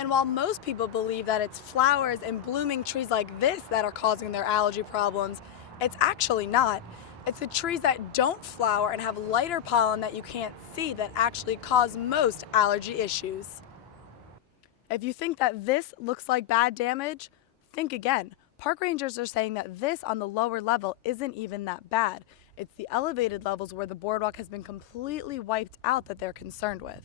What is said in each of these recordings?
And while most people believe that it's flowers and blooming trees like this that are causing their allergy problems, it's actually not. It's the trees that don't flower and have lighter pollen that you can't see that actually cause most allergy issues. If you think that this looks like bad damage, think again. Park rangers are saying that this on the lower level isn't even that bad. It's the elevated levels where the boardwalk has been completely wiped out that they're concerned with.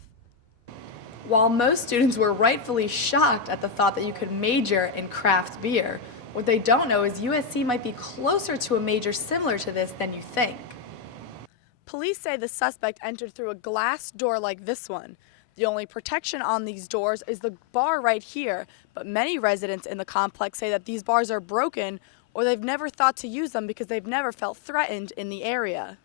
While most students were rightfully shocked at the thought that you could major in craft beer, what they don't know is USC might be closer to a major similar to this than you think. Police say the suspect entered through a glass door like this one. The only protection on these doors is the bar right here, but many residents in the complex say that these bars are broken or they've never thought to use them because they've never felt threatened in the area.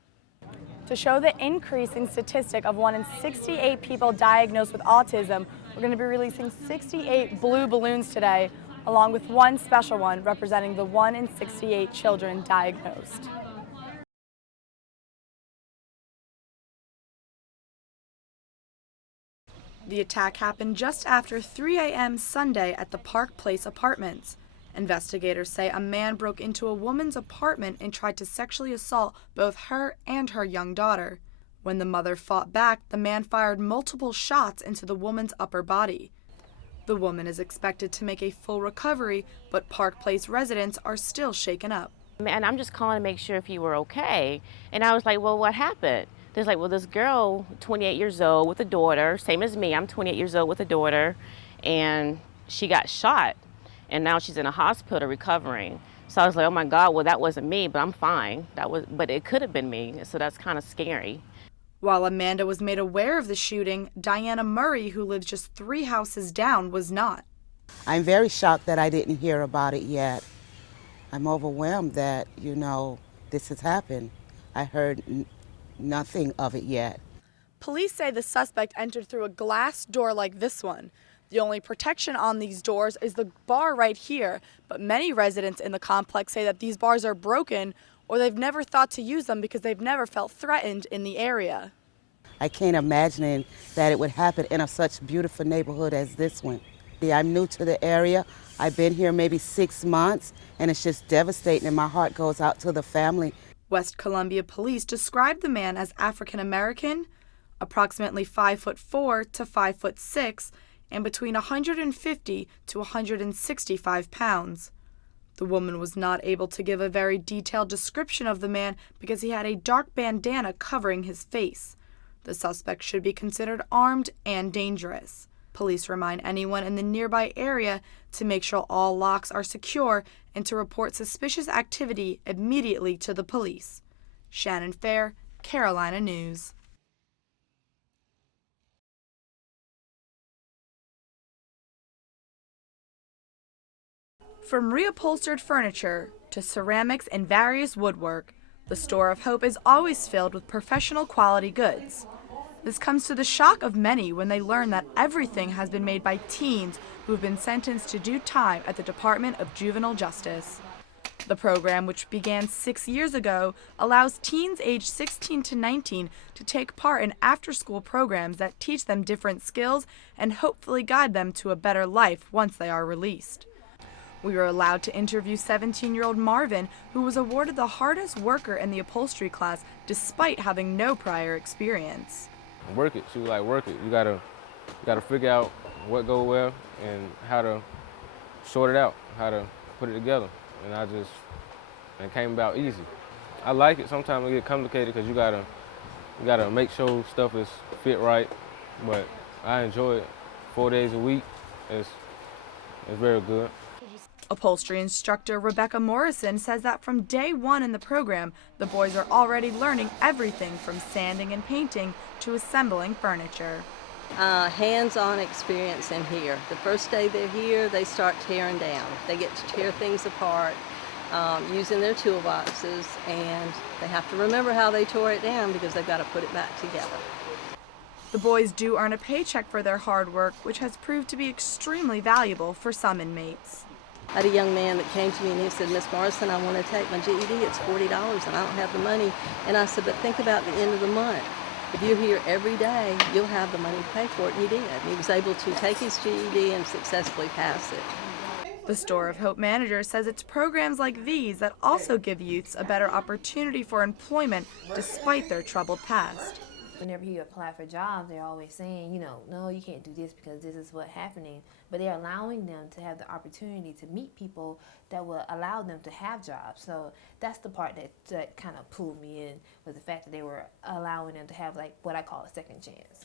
To show the increasing statistic of 1 in 68 people diagnosed with autism, we're going to be releasing 68 blue balloons today, along with one special one representing the 1 in 68 children diagnosed. The attack happened just after 3 a.m. Sunday at the Park Place Apartments. Investigators say a man broke into a woman's apartment and tried to sexually assault both her and her young daughter. When the mother fought back, the man fired multiple shots into the woman's upper body. The woman is expected to make a full recovery, but Park Place residents are still shaken up. And I'm just calling to make sure if you were okay. And I was like, well, what happened? There's like, well, this girl, 28 years old with a daughter, same as me, I'm 28 years old with a daughter, and she got shot. And now she's in a hospital recovering. So I was like, oh my God, well, that wasn't me, but I'm fine. But it could have been me, so that's kind of scary. While Amanda was made aware of the shooting, Diana Murray, who lives just 3 houses down, was not. I'm very shocked that I didn't hear about it yet. I'm overwhelmed that, this has happened. I heard nothing of it yet. Police say the suspect entered through a glass door like this one. The only protection on these doors is the bar right here, but many residents in the complex say that these bars are broken or they've never thought to use them because they've never felt threatened in the area. I can't imagine that it would happen in such beautiful neighborhood as this one. I'm new to the area. I've been here maybe 6 months, and it's just devastating, and my heart goes out to the family. West Columbia police described the man as African American, approximately 5'4" to 5'6", and between 150 to 165 pounds. The woman was not able to give a very detailed description of the man because he had a dark bandana covering his face. The suspect should be considered armed and dangerous. Police remind anyone in the nearby area to make sure all locks are secure and to report suspicious activity immediately to the police. Shannon Fair, Carolina News. From reupholstered furniture to ceramics and various woodwork, the Store of Hope is always filled with professional quality goods. This comes to the shock of many when they learn that everything has been made by teens who have been sentenced to do time at the Department of Juvenile Justice. The program, which began 6 years ago, allows teens aged 16 to 19 to take part in after-school programs that teach them different skills and hopefully guide them to a better life once they are released. We were allowed to interview 17-year-old Marvin, who was awarded the hardest worker in the upholstery class despite having no prior experience. Work it. She was like, work it. You gotta figure out what goes well and how to sort it out, how to put it together. And it came about easy. I like it. Sometimes it get complicated because you gotta make sure stuff is fit right. But I enjoy it. 4 days a week. It's very good. Upholstery instructor Rebecca Morrison says that from day one in the program, the boys are already learning everything from sanding and painting to assembling furniture. Hands-on experience in here. The first day they're here, they start tearing down. They get to tear things apart using their toolboxes, and they have to remember how they tore it down because they've got to put it back together. The boys do earn a paycheck for their hard work, which has proved to be extremely valuable for some inmates. I had a young man that came to me and he said, Miss Morrison, I want to take my GED. It's $40 and I don't have the money. And I said, but think about the end of the month. If you're here every day, you'll have the money to pay for it, and he did. He was able to take his GED and successfully pass it. The Store of Hope manager says it's programs like these that also give youths a better opportunity for employment despite their troubled past. Whenever you apply for jobs, they're always saying, no, you can't do this because this is what's happening. But they're allowing them to have the opportunity to meet people that will allow them to have jobs. So that's the part that kind of pulled me in, was the fact that they were allowing them to have like what I call a second chance.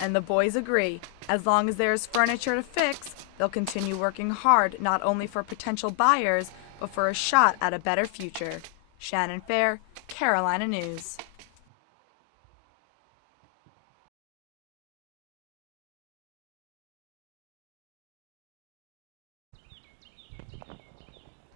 And the boys agree. As long as there is furniture to fix, they'll continue working hard not only for potential buyers, but for a shot at a better future. Shannon Fair, Carolina News.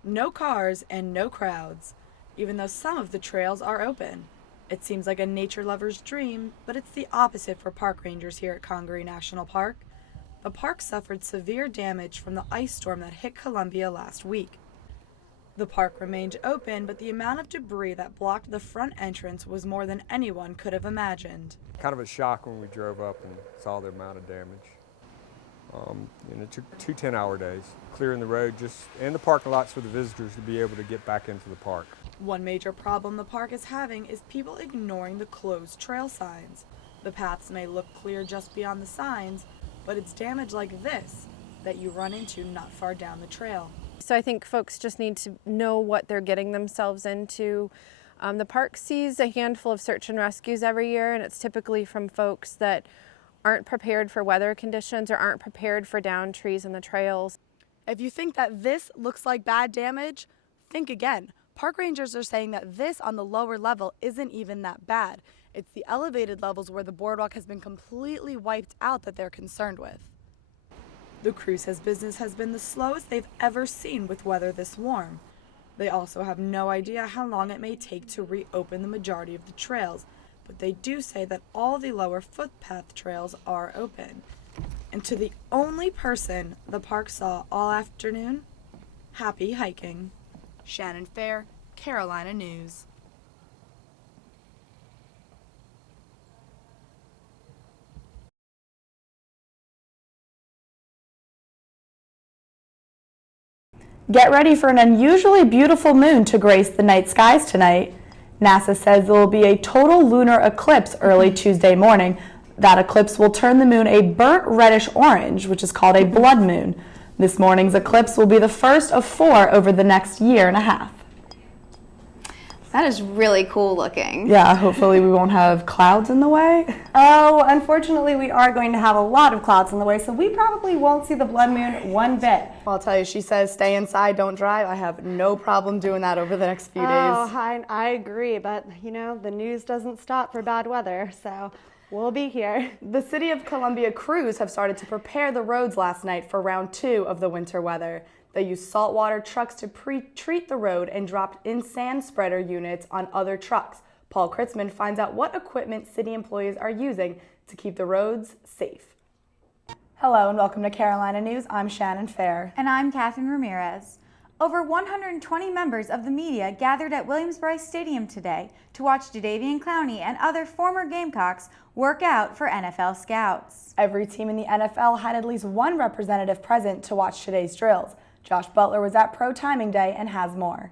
No cars and no crowds, even though some of the trails are open. It seems like a nature lover's dream, but it's the opposite for park rangers here at Congaree National Park. The park suffered severe damage from the ice storm that hit Columbia last week. The park remained open, but the amount of debris that blocked the front entrance was more than anyone could have imagined. Kind of a shock when we drove up and saw the amount of damage. It took 2 10-hour days, clearing the road and the parking lots for the visitors to be able to get back into the park. One major problem the park is having is people ignoring the closed trail signs. The paths may look clear just beyond the signs, but it's damage like this that you run into not far down the trail. So I think folks just need to know what they're getting themselves into. The park sees a handful of search and rescues every year, and it's typically from folks that aren't prepared for weather conditions or aren't prepared for downed trees in the trails. If you think that this looks like bad damage, think again. Park rangers are saying that this on the lower level isn't even that bad. It's the elevated levels where the boardwalk has been completely wiped out that they're concerned with. The crew says business has been the slowest they've ever seen with weather this warm. They also have no idea how long it may take to reopen the majority of the trails, but they do say that all the lower footpath trails are open. And to the only person the park saw all afternoon, happy hiking. Shannon Fair, Carolina News. Get ready for an unusually beautiful moon to grace the night skies tonight. NASA says there will be a total lunar eclipse early Tuesday morning. That eclipse will turn the moon a burnt reddish orange, which is called a blood moon. This morning's eclipse will be the first of 4 over the next year and a half. That is really cool looking. Yeah, hopefully we won't have clouds in the way. Oh, unfortunately we are going to have a lot of clouds in the way, so we probably won't see the blood moon one bit. Well, I'll tell you, she says stay inside, don't drive. I have no problem doing that over the next few days. I agree, but the news doesn't stop for bad weather, so we'll be here. The City of Columbia crews have started to prepare the roads last night for round 2 of the winter weather. They used saltwater trucks to pre-treat the road and dropped in sand spreader units on other trucks. Paul Kritzman finds out what equipment city employees are using to keep the roads safe. Hello and welcome to Carolina News. I'm Shannon Fair. And I'm Catherine Ramirez. Over 120 members of the media gathered at Williams-Brice Stadium today to watch Jadeveon Clowney and other former Gamecocks work out for NFL scouts. Every team in the NFL had at least one representative present to watch today's drills. Josh Butler was at Pro Timing Day and has more.